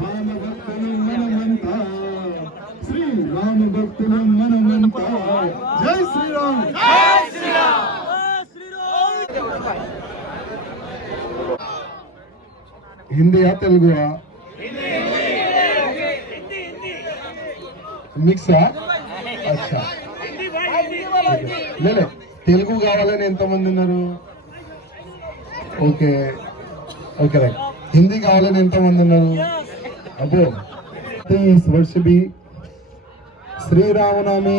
రామ భక్తులు మనమంతా శ్రీరామ భక్తులు మనమంతా జై శ్రీరామ్. हिंदी या तेलुगु మిక్స్ అచ్చా లేదు తెలుగు కావాలని ఎంతమంది ఉన్నారు? Okay okay right. हिंदी కావాలని ఎంతమంది ఉన్నారు? అబ్బో इस वर्ष भी श्री रामनवमी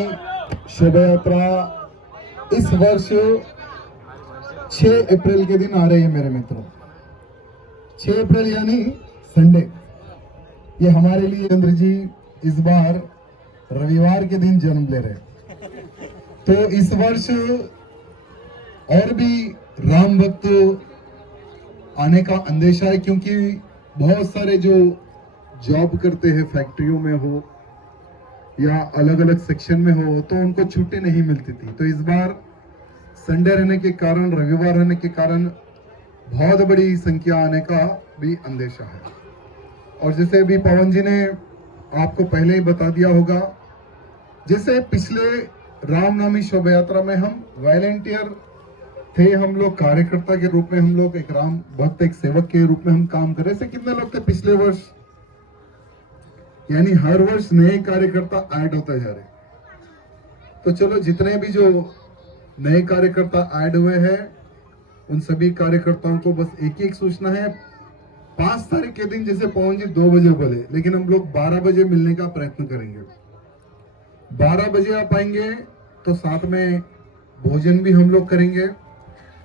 शोभा यात्रा इस वर्ष 6 अप्रैल के दिन आ रही है मेरे मित्रों. 6 अप्रैल यानी संडे. ये हमारे लिए चंद्र जी इस बार रविवार के दिन जन्म ले रहे. तो इस वर्ष और भी राम भक्त आने का अंदेशा है, क्योंकि बहुत सारे जो जॉब करते हैं फैक्ट्रियों में हो या अलग अलग सेक्शन में हो तो उनको छुट्टी नहीं मिलती थी. तो इस बार संडे रहने के कारण, रविवार रहने के कारण बहुत बड़ी संख्या आने का भी अंदेशा है. और जैसे अभी पवन जी ने आपको पहले ही बता दिया होगा, जैसे पिछले रामनवमी शोभा यात्रा में हम वॉलंटियर थे, हम लोग कार्यकर्ता के रूप में, हम लोग एक राम भक्त, एक सेवक के रूप में हम काम कर रहे. कितने लोग थे पिछले वर्ष? यानी हर वर्ष नए कार्यकर्ता ऐड होते जा रहे. तो चलो जितने भी जो नए कार्यकर्ता ऐड हुए हैं उन सभी कार्यकर्ताओं को बस एक सूचना है. 5 तारीख के दिन जैसे पवन जी 2 बजे बोले, लेकिन हम लोग 12 बजे मिलने का प्रयत्न करेंगे. 12 बजे आप आएंगे तो साथ में भोजन भी हम लोग करेंगे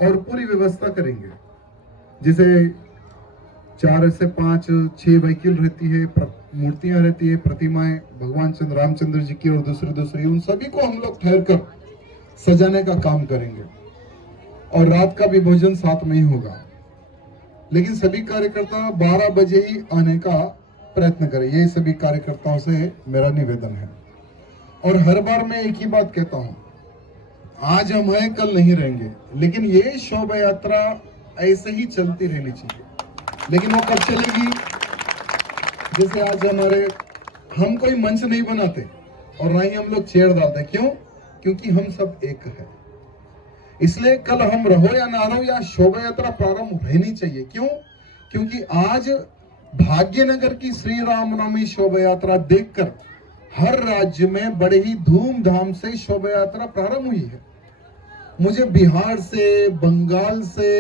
और पूरी व्यवस्था करेंगे. जैसे 4 से 5 6 व्हीकल रहती है, मूर्तियां रहती है, प्रतिमाएं भगवान रामचंद्र जी की और दूसरी उन सभी को हम लोग ठहर कर सजाने का काम करेंगे. और रात का भी भोजन साथ में ही होगा. लेकिन सभी कार्यकर्ता 12 बजे ही आने का प्रयत्न करें. ये सभी कार्यकर्ताओं से मेरा निवेदन है. और हर बार मैं एक ही बात कहता हूं, आज हम हैं कल नहीं रहेंगे, लेकिन ये शोभा यात्रा ऐसे ही चलती रहनी चाहिए. लेकिन वो कब चलेगी? जैसे आज हम कोई मंच नहीं बनाते और ना ही हम लोग चेयर डालते. क्यों? क्योंकि हम सब एक है. इसलिए कल हम रहो या ना रहो, या शोभा यात्रा प्रारंभ रहनी चाहिए. क्यों? क्योंकि आज भाग्यनगर की श्री रामनवमी शोभा यात्रा देखकर हर राज्य में बड़े ही धूमधाम से शोभा यात्रा प्रारंभ हुई है. मुझे बिहार से, बंगाल से,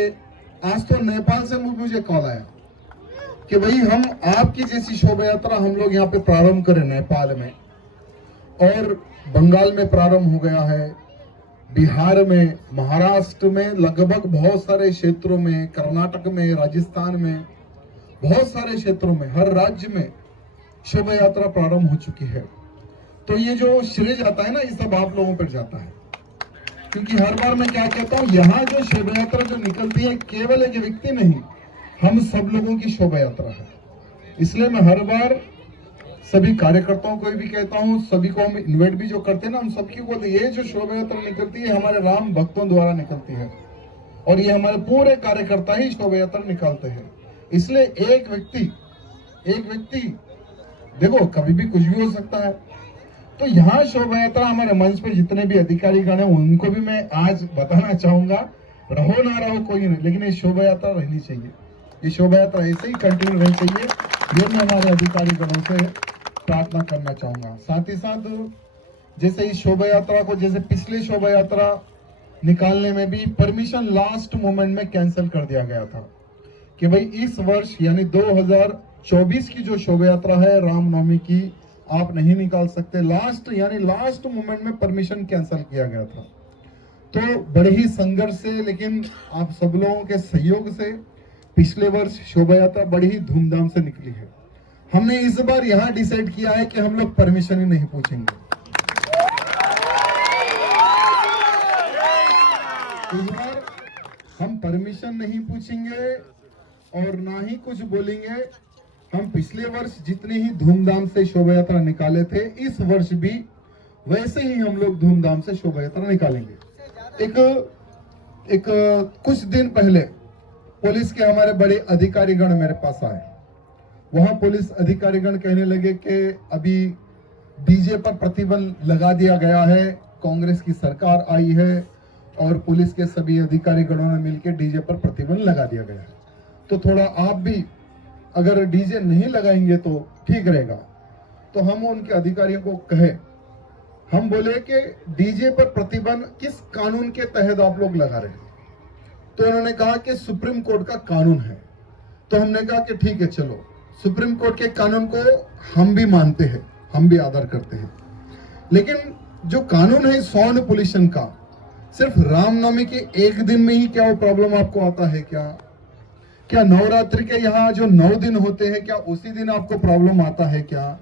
आज तो नेपाल से मुझे कॉल आया कि भाई हम आपकी जैसी शोभा यात्रा हम लोग यहाँ पे प्रारंभ करें. नेपाल में और बंगाल में प्रारंभ हो गया है, बिहार में, महाराष्ट्र में, लगभग बहुत सारे क्षेत्रों में, कर्नाटक में, राजस्थान में, बहुत सारे क्षेत्रों में, हर राज्य में शोभा यात्रा प्रारंभ हो चुकी है. तो ये जो श्रेय जाता है ना, ये सब आप लोगों पर जाता है. क्योंकि हर बार मैं क्या कहता हूँ, यहाँ जो शोभा यात्रा जो निकलती है केवल एक व्यक्ति नहीं, हम सब लोगों की शोभा यात्रा है. इसलिए मैं हर बार सभी कार्यकर्ताओं को भी कहता हूँ, सभी को हम इन्वाइट भी जो करते हैं ना, हम सबकी बोलते हैं ये जो शोभा यात्रा निकलती है हमारे राम भक्तों द्वारा निकलती है और ये हमारे पूरे कार्यकर्ता ही शोभा यात्रा निकालते हैं. इसलिए एक व्यक्ति देखो कभी भी कुछ भी हो सकता है. तो यहाँ शोभा यात्रा हमारे मंच पे जितने भी अधिकारीगण हैं उनको भी मैं आज बताना चाहूंगा, रहो ना रहो कोई नहीं, लेकिन ये शोभा यात्रा रहनी चाहिए. ये शोभा यात्रा ऐसे ही कंटिन्यू रहनी चाहिए. ये मैं हमारे अधिकारीगणों से प्रार्थना करना चाहूंगा. साथ ही साथ जैसे इस शोभा यात्रा को, जैसे पिछले शोभा यात्रा निकालने में भी परमिशन लास्ट मोमेंट में कैंसिल कर दिया गया था कि भाई इस वर्ष यानी 2024 की जो शोभा यात्रा है रामनवमी की आप नहीं निकाल सकते. लास्ट मोमेंट में परमिशन कैंसिल किया गया था. तो बड़े ही संघर्ष से, लेकिन आप सब लोगों के सहयोग से पिछले वर्ष शोभा यात्रा बड़ी ही धूमधाम से निकली है. हमने इस बार यहाँ डिसाइड किया है कि हम लोग परमिशन ही नहीं पूछेंगे. इस बार हम परमिशन नहीं पूछेंगे और ना ही कुछ बोलेंगे. हम पिछले वर्ष जितने ही धूमधाम से शोभा यात्रा निकाले थे, इस वर्ष भी वैसे ही हम लोग धूमधाम से शोभा यात्रा निकालेंगे. एक कुछ दिन पहले पुलिस के हमारे बड़े अधिकारीगण मेरे पास आए वहां पुलिस अधिकारीगण कहने लगे कि अभी डीजे पर प्रतिबंध लगा दिया गया है, कांग्रेस की सरकार आई है और पुलिस के सभी अधिकारीगणों ने मिलकर डीजे पर प्रतिबंध लगा दिया गया है, तो थोड़ा आप भी अगर डीजे नहीं लगाएंगे तो ठीक रहेगा। तो हम उनके अधिकारियों को कहे, हम बोले कि डीजे पर प्रतिबंध किस कानून के तहत आप लोग लगा रहे हैं? तो उन्होंने कहा कि सुप्रीम कोर्ट का कानून है। तो हमने कहा कि ठीक है, चलो सुप्रीम कोर्ट के कानून को हम भी मानते हैं, हम भी आदर करते हैं, लेकिन जो कानून है साउंड पोल्यूशन का, सिर्फ रामनवमी के एक दिन में ही क्या वो प्रॉब्लम आपको आता है? क्या नवरात्रि के यहाँ जो 9 दिन होते हैं, क्या उसी दिन आपको प्रॉब्लम आता है क्या?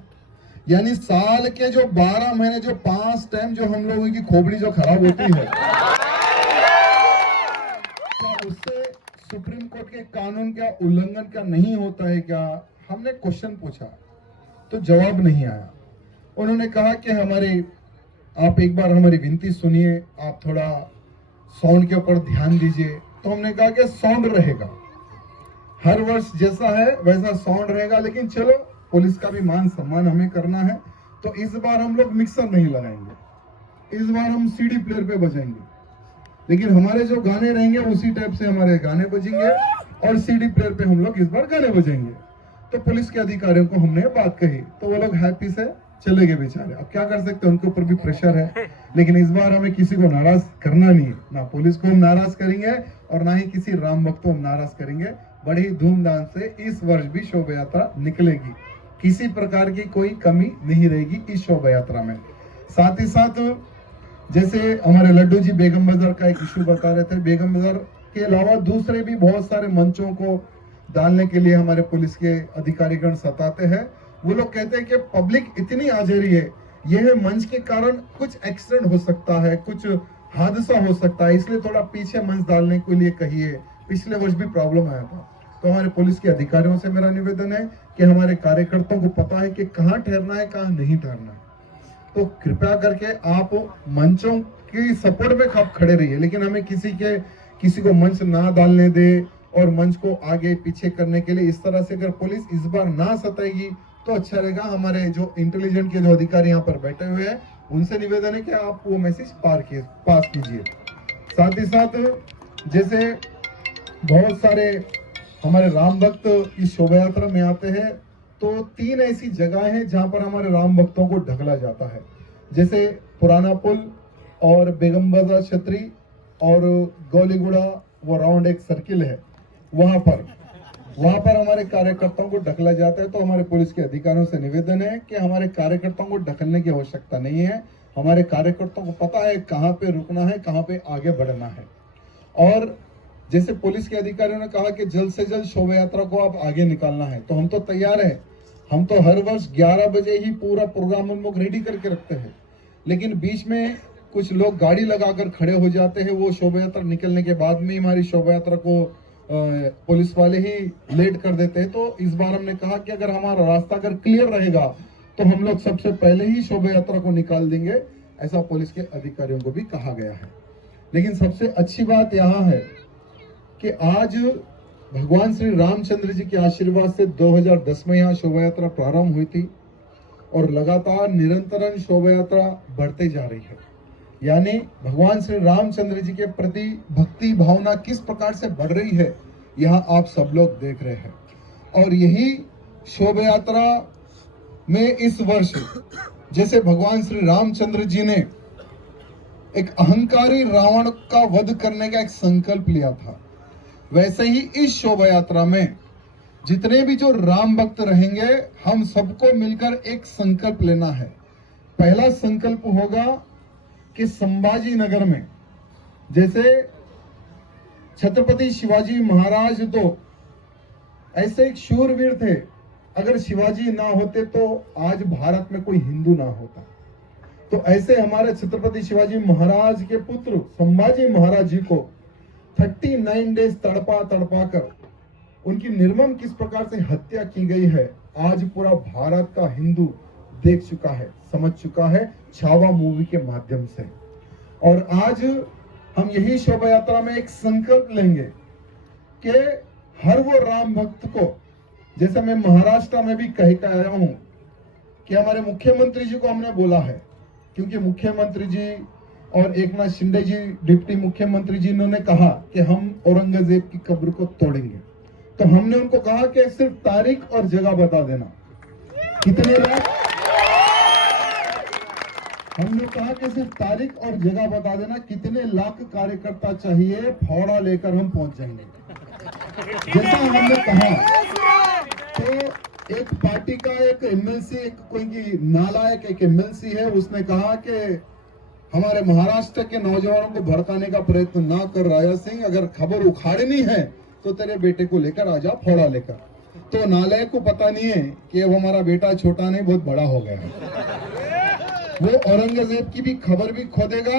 यानी साल के जो 12 महीने, जो 5 टाइम जो हम लोगों की खोपड़ी जो खराब होती है, क्या उससे सुप्रीम कोर्ट के कानून का उल्लंघन क्या नहीं होता है क्या? हमने क्वेश्चन पूछा तो जवाब नहीं आया। उन्होंने कहा कि आप एक बार हमारी विनती सुनिए, आप थोड़ा साउंड के ऊपर ध्यान दीजिए। तो हमने कहा कि साउंड रहेगा, हर वर्ष जैसा है वैसा साउंड रहेगा, लेकिन चलो पुलिस का भी मान सम्मान हमें करना है, तो इस बार हम लोग मिक्सर नहीं लगाएंगे, इस बार हम सीडी प्लेयर पे बजाएंगे, लेकिन हमारे जो गाने रहेंगे उसी टाइप से हमारे गाने बजेंगे और सीडी प्लेयर पे हम लोग इस बार गाने बजेंगे। तो पुलिस के अधिकारियों को हमने बात कही, तो वो लोग हैप्पी से चले गए बेचारे। अब क्या कर सकते हैं, उनके ऊपर भी प्रेशर है, लेकिन इस बार हमें किसी को नाराज करना नहीं है, ना पुलिस को हम नाराज करेंगे और ना ही किसी राम भक्त को हम नाराज करेंगे। बड़ी धूमधाम से इस वर्ष भी शोभा यात्रा निकलेगी, किसी प्रकार की कोई कमी नहीं रहेगी इस शोभा यात्रा में। साथ ही साथ जैसे हमारे लड्डू जी बेगम बाजार का एक इश्यू बता रहे थे, बेगम बाजार के अलावा दूसरे भी बहुत सारे मंचों को डालने के लिए हमारे पुलिस के अधिकारीगण सताते हैं। वो लोग कहते हैं कि पब्लिक इतनी आ जा रही है, यह मंच के कारण कुछ एक्सीडेंट हो सकता है, कुछ हादसा हो सकता है, इसलिए थोड़ा पीछे मंच डालने के लिए कहिए। पिछले वर्ष भी प्रॉब्लम आया था। तो हमारे पुलिस के अधिकारियों से मेरा निवेदन है कि हमारे कार्यकर्ताओं को पता है कि कहाँ ठहरना है, कहाँ नहीं ठहरना है, तो कृपया करके आप मंचों की सपोर्ट में आप खड़े रहिए, लेकिन हमें किसी को मंच ना डालने दे और मंच को आगे पीछे करने के लिए इस तरह से अगर पुलिस इस बार ना सताएगी तो अच्छा रहेगा। हमारे जो इंटेलिजेंट के जो अधिकारी यहाँ पर बैठे हुए हैं उनसे निवेदन है कि आप वो मैसेज पास कीजिए। साथ ही साथ जैसे बहुत सारे हमारे राम भक्त इस शोभा यात्रा में आते हैं, तो 3 ऐसी जगह हैं जहां पर हमारे राम भक्तों को ढकला जाता है, जैसे पुराना पुल और बेगम बाजार छतरी और गौलीगुड़ा, वो राउंड एक सर्किल है, वहां पर हमारे कार्यकर्ताओं को ढकला जाता है। तो हमारे पुलिस के अधिकारियों से निवेदन है कि हमारे कार्यकर्ताओं को ढकलने की आवश्यकता नहीं है, हमारे कार्यकर्ताओं को पता है कहाँ पे रुकना है, कहाँ पे आगे बढ़ना है। और जैसे पुलिस के अधिकारियों ने कहा कि जल्द से जल्द शोभा यात्रा को आप आगे निकालना है, तो हम तो तैयार हैं। हम तो हर वर्ष 11 बजे ही पूरा प्रोग्राम हम लोग रेडी करके रखते हैं, लेकिन बीच में कुछ लोग गाड़ी लगाकर खड़े हो जाते हैं, वो शोभा यात्रा निकलने के बाद में हमारी शोभा यात्रा को पुलिस वाले ही लेट कर देते हैं। तो इस बार हमने कहा कि अगर हमारा रास्ता अगर क्लियर रहेगा तो हम लोग सबसे पहले ही शोभा यात्रा को निकाल देंगे, ऐसा पुलिस के अधिकारियों को भी कहा गया है। लेकिन सबसे अच्छी बात यहाँ है कि आज भगवान श्री रामचंद्र जी के आशीर्वाद से 2010 में यहाँ शोभा यात्रा प्रारंभ हुई थी और लगातार निरंतर शोभा यात्रा बढ़ते जा रही है। यानी भगवान श्री रामचंद्र जी के प्रति भक्ति भावना किस प्रकार से बढ़ रही है, यहाँ आप सब लोग देख रहे हैं। और यही शोभा यात्रा में इस वर्ष जैसे भगवान श्री रामचंद्र जी ने एक अहंकारी रावण का वध करने का एक संकल्प लिया था, वैसे ही इस शोभा यात्रा में जितने भी जो राम भक्त रहेंगे, हम सबको मिलकर एक संकल्प लेना है। पहला संकल्प होगा कि संभाजी नगर में जैसे छत्रपति शिवाजी महाराज तो ऐसे एक शूरवीर थे, अगर शिवाजी ना होते तो आज भारत में कोई हिंदू ना होता। तो ऐसे हमारे छत्रपति शिवाजी महाराज के पुत्र संभाजी महाराज जी को 39 डेज तड़पा कर उनकी निर्मम किस प्रकार से हत्या की गई है, आज पूरा भारत का हिंदू देख चुका है, समझ चुका है छावा मूवी के माध्यम से। और आज हम यही शोभा यात्रा में एक संकल्प लेंगे कि हर वो राम भक्त को जैसे मैं महाराष्ट्र में भी कह के आया हूं कि हमारे मुख्यमंत्री जी को हमने बोला है, क्योंकि मुख्यमंत्री जी और एकनाथ शिंदे जी डिप्टी मुख्यमंत्री जी ने कहा कि हम औरंगजेब की कब्र को तोड़ेंगे, तो हमने उनको कहा कि सिर्फ तारीख और जगह बता देना, कितने लाख। हमने कहा कि सिर्फ तारीख और जगह बता देना, कितने लाख कार्यकर्ता चाहिए, फावड़ा लेकर हम पहुंच जाएंगे। जैसा हमने कहा, तो एक पार्टी का एक एमएलसी, एक कोई नालायक एक एमएलसी है, उसने कहा कि हमारे महाराष्ट्र के नौजवानों को भड़काने का प्रयत्न ना कर राजा सिंह, अगर खबर उखाड़नी है तो तेरे बेटे को लेकर आ जा फावड़ा लेकर। तो नालायक को पता नहीं है कि अब हमारा बेटा छोटा नहीं बहुत बड़ा हो गया है। वो औरंगजेब की भी खबर भी खोदेगा,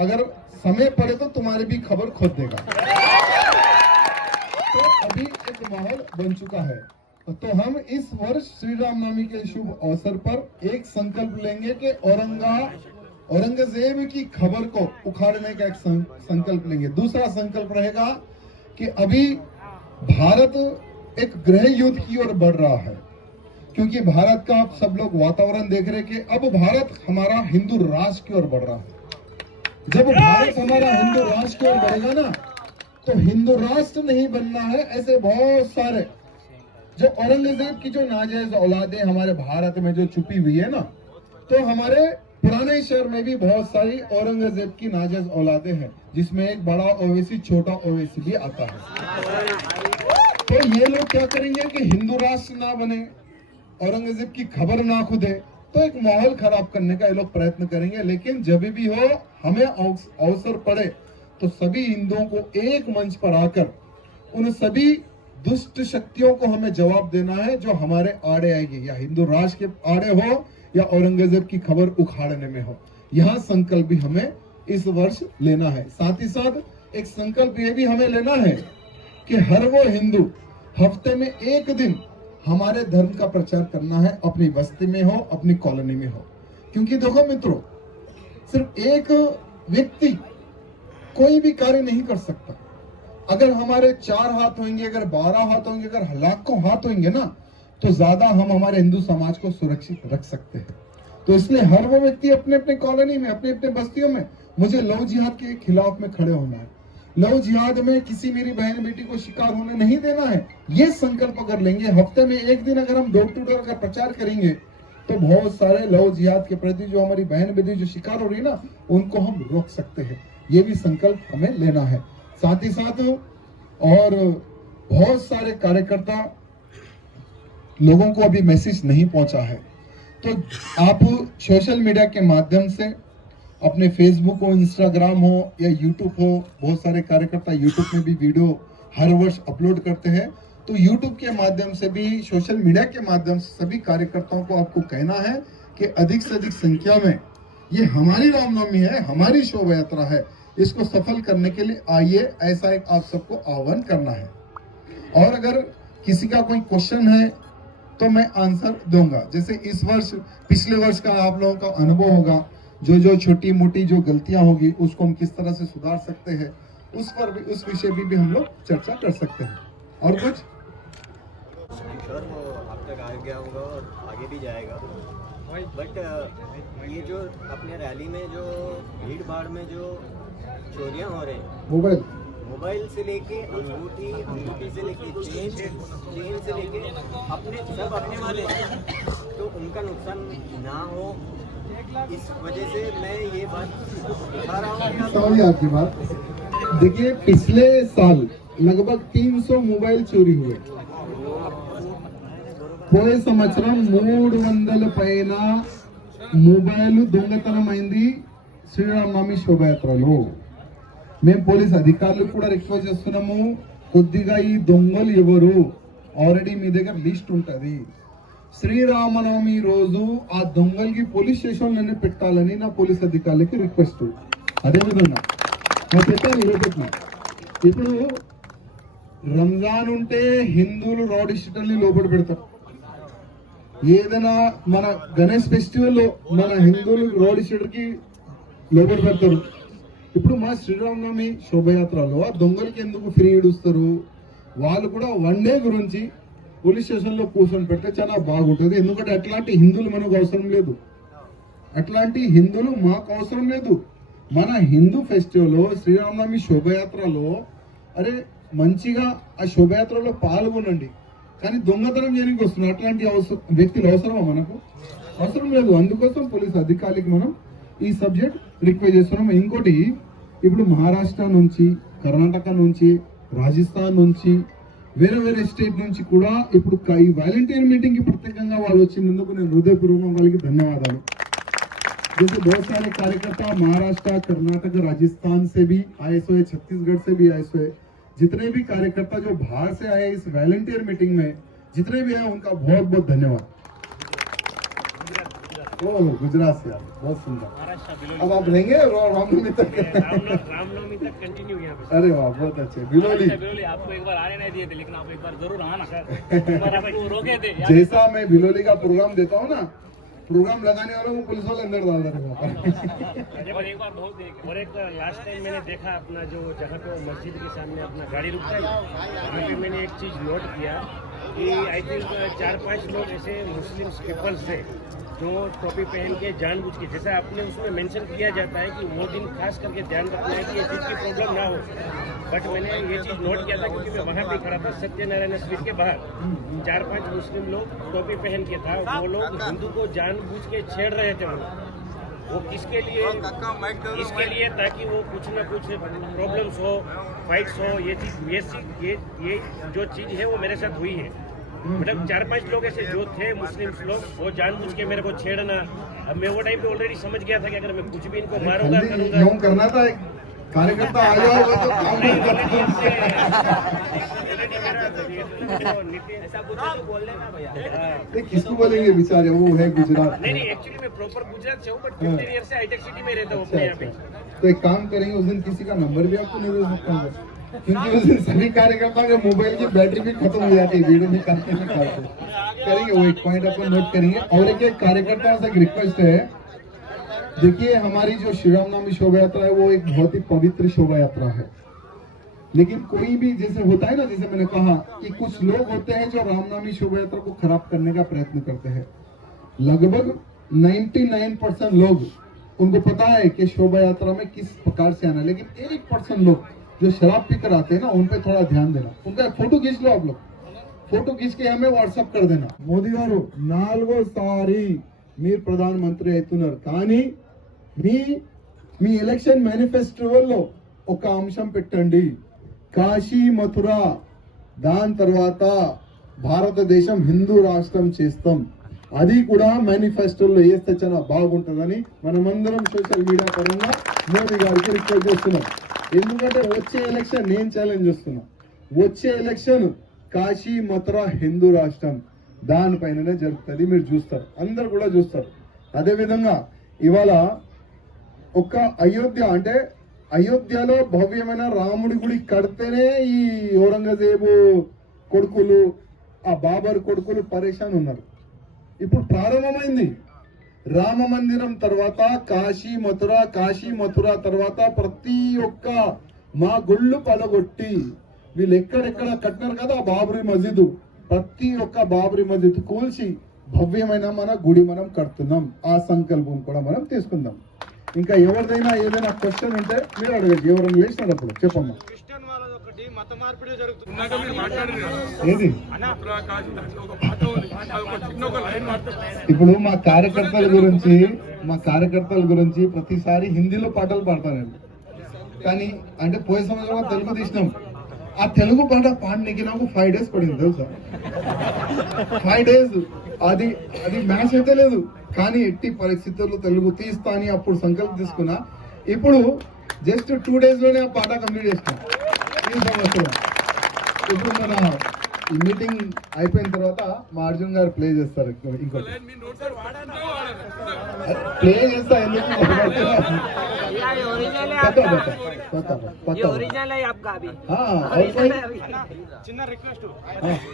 अगर समय पड़े तो तुम्हारी भी खबर खोद देगा। तो अभी एक माहौल बन चुका है। तो हम इस वर्ष श्री रामनवमी के शुभ अवसर पर एक संकल्प लेंगे कि औरंगजेब की खबर को उखाड़ने का एक संकल्प लेंगे। दूसरा संकल्प रहेगा कि अभी भारत एक गृह युद्ध की ओर बढ़ रहा है, क्योंकि भारत का आप सब लोग वातावरण देख रहे हैं कि अब भारत हमारा हिंदू राष्ट्र की ओर बढ़ रहा है। जब भारत हमारा हिंदू राष्ट्र की ओर बढ़ेगा ना, तो हिंदू राष्ट्र नहीं बनना है। ऐसे बहुत सारे जो औरंगजेब की जो नाजायज औलादें हमारे भारत में जो छुपी हुई है ना, तो हमारे पुराने शहर में भी बहुत सारी औरंगजेब की नाजायज औलादें हैं, जिसमें एक बड़ा ओवैसी छोटा ओवैसी भी आता है। तो ये लोग क्या करेंगे कि हिंदू राष्ट्र ना बने, औरंगजेब की खबर ना खुदे, तो एक माहौल खराब करने का ये लोग प्रयत्न करेंगे। लेकिन जब भी हो, हमें अवसर पड़े तो सभी हिंदुओं को एक मंच पर आकर उन सभी दुष्ट शक्तियों को हमें जवाब देना है जो हमारे आड़े आएगी, या हिंदू राष्ट्र के आड़े हो या औरंगजेब की खबर उखाड़ने में हो। यह संकल्प भी हमें इस वर्ष लेना है। साथ ही साथ एक संकल्प ये भी हमें लेना है कि हर वो हिंदू हफ्ते में एक दिन हमारे धर्म का प्रचार करना है, अपनी बस्ती में हो, अपनी कॉलोनी में हो। क्योंकि देखो मित्रों, सिर्फ एक व्यक्ति कोई भी कार्य नहीं कर सकता। अगर हमारे 4 हाथ होंगे, अगर 12 हाथ होंगे, अगर लाखों हाथ होंगे ना, तो ज्यादा हम हमारे हिंदू समाज को सुरक्षित रख सकते हैं। तो इसलिए हर वो व्यक्ति अपने अपने कॉलोनी में, अपने अपने बस्तियों में मुझे लव जिहाद के खिलाफ में खड़े होना है। लव जिहाद में किसी मेरी बहन बेटी को शिकार होने नहीं देना है। ये संकल्प अगर लेंगे, हफ्ते में एक दिन अगर हम डोर टू डोर का प्रचार करेंगे, तो बहुत सारे लव जिहाद के प्रति जो हमारी बहन बेटी जो शिकार हो रही है ना, उनको हम रोक सकते हैं। ये भी संकल्प हमें लेना है। साथ ही साथ और बहुत सारे कार्यकर्ता लोगों को अभी मैसेज नहीं पहुंचा है, तो आप सोशल मीडिया के माध्यम से अपने फेसबुक हो, इंस्टाग्राम हो या यूट्यूब हो, बहुत सारे कार्यकर्ता यूट्यूब में भी वीडियो हर वर्ष अपलोड करते हैं। तो यूट्यूब के माध्यम से भी, सोशल मीडिया के माध्यम से सभी कार्यकर्ताओं को आपको कहना है कि अधिक से अधिक संख्या में, ये हमारी रामनवमी है, हमारी शोभा यात्रा है, इसको सफल करने के लिए आइए, ऐसा एक आप सबको आह्वान करना है। और अगर किसी का कोई क्वेश्चन है तो मैं आंसर दूंगा। जैसे इस वर्ष, पिछले वर्ष का आप लोगों का अनुभव होगा, जो छोटी मोटी जो गलतियां होगी उसको हम किस तरह से सुधार सकते हैं, उस पर भी, उस विषय भी हम लोग चर्चा कर सकते हैं। और कुछ सर, वो अब तक आ गया होगा और आगे भी जाएगा, बट ये जो अपने रैली में जो भीड़ भाड़ में जो चोरियां हो रही हैं, मोबाइल से लेके अंगूठी से लेके चेन से लेके सब अपने वाले हैं, तो उनका नुकसान ना हो, इस वजह से मैं ये बात दिखा रहा हूँ। समझिए आपकी बात। देखिए, पिछले साल लगभग 300 मोबाइल चोरी हुए। పోయే సంవత్సరం 300 పైన మొబైల్ దొంగతనమైంది శ్రీరామనవమి శోభయాత్రలో. మేము పోలీస్ అధికారులు కూడా రిక్వెస్ట్ చేస్తున్నాము, కొద్దిగా ఈ దొంగలు ఎవరు ఆల్రెడీ మీ దగ్గర లిస్ట్ ఉంటుంది. శ్రీరామనవమి రోజు ఆ దొంగలకి పోలీస్ స్టేషన్లోనే పెట్టాలని నా పోలీస్ అధికారులకి రిక్వెస్ట్. అదేవిధంగా పెట్టాను. ఇప్పుడు రంజాన్ ఉంటే హిందువులు రౌడీ షీటర్ని లోపల పెడతారు. ఏదైనా మన గణేష్ ఫెస్టివల్ మన హిందువులు రౌడీ షీటర్ కి లోపల పెడతారు. ఇప్పుడు మా శ్రీరామనవమి శోభయాత్రలో ఆ దొంగలకి ఎందుకు ఫ్రీ ఇడుస్తారు? వాళ్ళు కూడా 1 డే గురించి పోలీస్ స్టేషన్ లో కూర్చొని పెడితే చాలా బాగుంటుంది. ఎందుకంటే అట్లాంటి హిందువులు మనకు అవసరం లేదు, అట్లాంటి హిందువులు మాకు అవసరం లేదు. మన హిందూ ఫెస్టివల్ శ్రీరామనవమి శోభయాత్రలో అరే మంచిగా ఆ శోభయాత్రలో పాల్గొనండి, కానీ దొంగతనం చేయడానికి వస్తున్నారు. అట్లాంటి వ్యక్తులు అవసరమా మనకు? అవసరం లేదు. అందుకోసం పోలీస్ అధికారికి మనం ఈ సబ్జెక్ట్ రిక్వెస్ట్ చేస్తున్నాం. ఇంకోటి, ఇప్పుడు మహారాష్ట్ర నుంచి, కర్ణాటక నుంచి, రాజస్థాన్ నుంచి, వేరే వేరే స్టేట్ నుంచి కూడా ఇప్పుడు ఈ వాలంటీర్ మీటింగ్కి ప్రత్యేకంగా వాళ్ళు వచ్చినందుకు నేను హృదయపూర్వకంగా వాళ్ళకి ధన్యవాదాలు. जैसे बहुत सारे कार्यकर्ता महाराष्ट्र, कर्नाटक, राजस्थान से भी आए हुए, छत्तीसगढ़ से भी आए हुए, जितने भी कार्यकर्ता जो बाहर से आए इस वॉलंटियर मीटिंग में, जितने भी आए उनका बहुत बहुत धन्यवाद। ओह गुजरात से बहुत सुंदर। अब आप रहेंगे रामनवमी तक? रामनवमी तक कंटिन्यू यहाँ पे। अरे वाह बहुत अच्छे। बिलोली आपको एक बार आने नहीं दिए थे, लेकिन आप एक बार जरूर आना सर। एक बार आपको रोके थे। जैसा मैं बिलोली का प्रोग्राम देता हूँ ना, प्रोग्राम लगाने वालों को पुलिस वाले अंदर डाल देते हैं। और एक बार बहुत और एक लास्ट टाइम मैंने देखा अपना जो जहाँ पे मस्जिद के सामने अपना गाड़ी रुकता है, वहाँ पे मैंने एक चीज़ नोट किया कि आई थिंक 4-5 लोग ऐसे मुस्लिम पीपल्स थे जो टोपी पहन के जानबूझ के, जैसा आपने उसमें मेंशन किया जाता है कि वो दिन खास करके ध्यान रखना है कि ये चीज़ की प्रॉब्लम ना हो, बट मैंने ये चीज़ नोट किया था क्योंकि मैं वहाँ पे खड़ा था सत्यनारायण स्ट्रीट के बाहर। 4-5 मुस्लिम लोग टोपी पहन के था, वो लोग हिंदू को जानबूझ के छेड़ रहे थे। वो किसके लिए? इसके लिए ताकि वो कुछ ना कुछ प्रॉब्लम्स हो, फाइट्स हो। ये जो चीज़ है वो मेरे साथ हुई है। मतलब 4-5 लोग ऐसे जो थे मुस्लिम्स लोग, वो जानबूझ के मेरे को छेड़ना। अब मैं वो टाइम पे ऑलरेडी समझ गया था कि अगर मैं कुछ भी इनको मारूंगा करूंगा, यूं करना था। कार्यकर्ता आ जाओ तो काम नहीं करता। ऐसा कुछ तो बोल लेना भैया। किसको बोलेंगे बेचारे, वो है गुजरात। नहीं, एक्चुअली मैं प्रॉपर गुजरात से हूँ, बट 15 ईयर से हाईटेक सिटी में रहता हूँ अपने यहाँ पे। तो एक काम करेंगे, उस दिन किसी का नंबर भी आपको नहीं दे सकता हूँ, क्योंकि उस दिन सभी कार्यकर्ता के मोबाइल की बैटरी भी खत्म हो जाती है वीडियो में करते करेंगे। वो एक पॉइंट अपन नोट करेंगे। और एक कार्यकर्ताओं से एक रिक्वेस्ट है, देखिए हमारी जो श्री रामनवमी शोभा यात्रा है वो एक बहुत ही पवित्र शोभा यात्रा है, लेकिन कोई भी जैसे होता है ना, जैसे मैंने कहा कि कुछ लोग होते हैं जो रामनवमी शोभा यात्रा को खराब करने का प्रयत्न करते हैं। लगभग 99% लोग, उनको पता है कि शोभा यात्रा में किस प्रकार से आना, लेकिन 1% लोग जो शराब पीकर आते हैं ना, उन पे थोड़ा ध्यान देना। उनका फोटो खींच लो आप लोग, फोटो खींच के हमें व्हाट्सअप कर देना। మోదీ గారు 4సారి మీరు ప్రధానమంత్రి అవుతున్నారు, కానీ మీ ఎలక్షన్ మేనిఫెస్టోలో ఒక అంశం పెట్టండి, కాశీ మథుర, దాని తర్వాత భారతదేశం హిందూ రాష్ట్రం చేస్తాం. అది కూడా మేనిఫెస్టోలో వేస్తే చాలా బాగుంటుందని మనమందరం సోషల్ మీడియా పరంగా మోదీ గారికి రిక్వెస్ట్ చేస్తున్నాం. ఎందుకంటే వచ్చే ఎలక్షన్ నేను ఛాలెంజ్ చేస్తున్నా, వచ్చే ఎలక్షన్ కాశీ మథుర హిందూ రాష్ట్రం దానిపైననే జరుగుతుంది. మీరు చూస్తారు, అందరు కూడా చూస్తారు. అదేవిధంగా ఇవాళ ఒక అయోధ్య అంటే అయోధ్యలో భవ్యమైన రాముడి గుడి కడితేనే ఈ ఔరంగజేబు కొడుకులు, ఆ బాబర్ కొడుకులు పరేషాన్ ఉన్నారు. ఇప్పుడు ప్రారంభమైంది రామ మందిరం తర్వాత కాశీ మథుర తర్వాత ప్రతి ఒక్క మా గుళ్ళు పలగొట్టి వీళ్ళు ఎక్కడెక్కడ కట్టినారు కదా బాబరీ మస్జిద్, ప్రతి ఒక్క బాబరీ మస్జిద్ కూల్చి భవ్యమైన మన గుడి మనం కడుతున్నాం. ఆ సంకల్పం కూడా మనం తీసుకుందాం. ఇంకా ఎవరిదైనా ఏదైనా క్వశ్చన్ ఉంటే మీరు అడగచ్చు. ఎవరైనా లేచినప్పుడు చెప్పమ్మా. ఏది ఇప్పుడు మా కార్యకర్తల గురించి ప్రతిసారి హిందీలో పాటలు పాడతానండి, కానీ అంటే పోయే సంవత్సరం తెలుగు తీసినాం. ఆ తెలుగు పాట పాడడానికి నాకు 5 days పడింది తెలుసా. 5 days అది మ్యాచ్ అయితే లేదు, కానీ ఎట్టి పరిస్థితుల్లో తెలుగు తీస్తా అని అప్పుడు సంకల్పం తీసుకున్నా. ఇప్పుడు జస్ట్ 2 days లోనే ఆ పాట కంప్లీట్ చేస్తాం ఈ సంవత్సరం. ఇప్పుడు మన ఈ మీటింగ్ అయిపోయిన తర్వాత మా అర్జున్ గారు ప్లే చేస్తారు. ఇంకోటి ప్లే చేస్తా, ఎందుకు చిన్న రిక్వెస్ట్,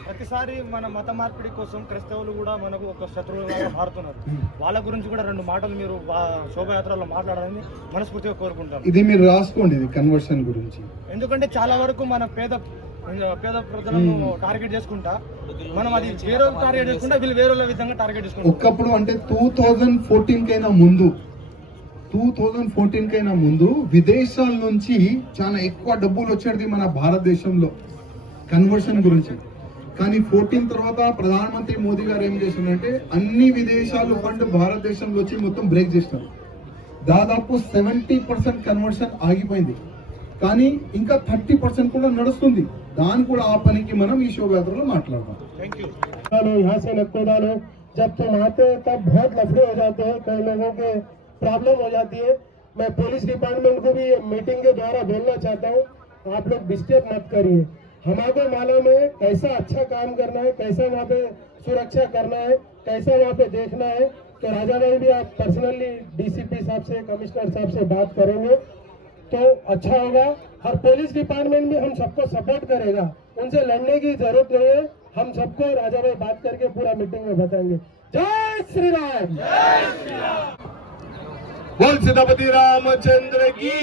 ప్రతిసారి మన మత మార్పిడి కోసం క్రైస్తవులు కూడా మనకు ఒక శత్రువులుగా మారుతున్నారు. వాళ్ళ గురించి కూడా 2 మాటలు మీరు శోభయాత్రలో మాట్లాడాలని మనస్ఫూర్తిగా కోరుకుంటాను. ఇది మీరు రాసుకోండి, ఇది కన్వర్షన్ గురించి. ఎందుకంటే చాలా వరకు మన పేద ప్రజలను టార్గెట్ చేసుకుంటా మనం అది వేరే టార్గెట్ చేసుకుంటే వీళ్ళు వేరే విధంగా టార్గెట్ చేసుకుంటాం. ఒకప్పుడు అంటే 2014 కైనా ముందు 2014 కైనా ముందు విదేశాల నుంచి చాలా ఎక్కువ డబ్బులు వచ్చేది మన భారతదేశంలో కన్వర్షన్ గురించి. కానీ 14 తర్వాత ప్రధానమంత్రి మోదీ గారు ఏం చేసిందంటే అన్ని విదేశాలు ఫండ్ భారతదేశంలో వచ్చి మొత్తం బ్రేక్ చేసినారు. దాదాపు 70% కన్వర్షన్ ఆగిపోయింది. కానీ ఇంకా 30% కూడా నడుస్తుంది. దాని కూడా ఆ పనికి మనం ఈ శోభయాత్రలో మాట్లాడదాం. Thank you. यहाँ से नको डालो, जब तुम आते हैं तब बहुत लफड़े हो जाते हैं, कई लोगों के प्रॉब्लम हो जाती है. मैं पुलिस डिपार्टमेंट को भी मीटिंग के द्वारा बोलना चाहता हूँ, आप लोग डिस्टर्ब मत करिए. हमारे मालूम है कैसा अच्छा काम करना है, कैसा वहाँ पे सुरक्षा करना है, कैसा वहाँ पे देखना है. तो राजा भाई भी आप पर्सनली डीसीपी साहब से, कमिश्नर साहब से बात करेंगे तो अच्छा होगा. और पुलिस डिपार्टमेंट भी हम सबको सपोर्ट करेगा, उनसे लड़ने की जरूरत नहीं है. हम सबको राजा भाई बात करके पूरा मीटिंग में बताएंगे. जय श्री राम. बोल सीतापति रामचंद्र की.